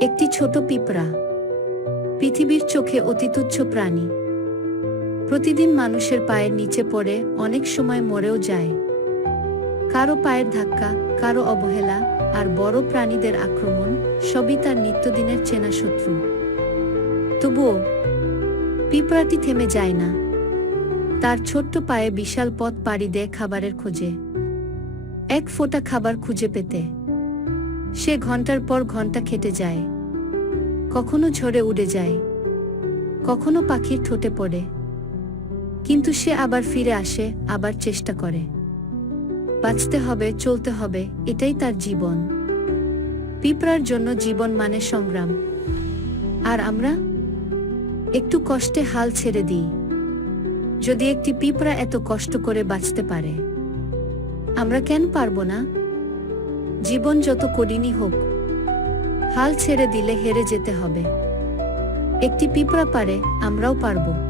একটি ছোট পিঁপড়া, পৃথিবীর চোখে অতি তুচ্ছ প্রাণী। প্রতিদিন মানুষের পায়ের নিচে পড়ে অনেক সময় মরেও যায়। কারও পায়ের ধাক্কা, কারও অবহেলা আর বড় প্রাণীদের আক্রমণ সবই তার নিত্যদিনের চেনা শত্রু। তবুও, পিঁপড়াটি থেমে যায় না। তার ছোট্ট পায়ে বিশাল পথ পাড়ি দেয় খাবারের খোঁজে। এক ফোঁটা খাবার খুঁজে পেতে। সে ঘণ্টার পর ঘণ্টা খেটে যায়। কখনো ঝরে উড়ে যায়। কখনো পাখির ঠোঁটে পড়ে। কিন্তু সে আবার ফিরে আসে, আবার চেষ্টা করে। বাঁচতে হবে, চলতে হবে, এটাই তার জীবন। পিঁপড়ার জন্য জীবন মানে সংগ্রাম। আর আমরা? একটু কষ্টে হাল ছেড়ে দিই। যদি একটি পিঁপড়া এত কষ্ট করে বাঁচতে পারে, আমরা কেন পারব না? জীবন যত কঠিনই হোক, হাল ছেড়ে দিলে হেরে যেতে হবে। একটি পিঁপড়া পারে, আমরাও পারব।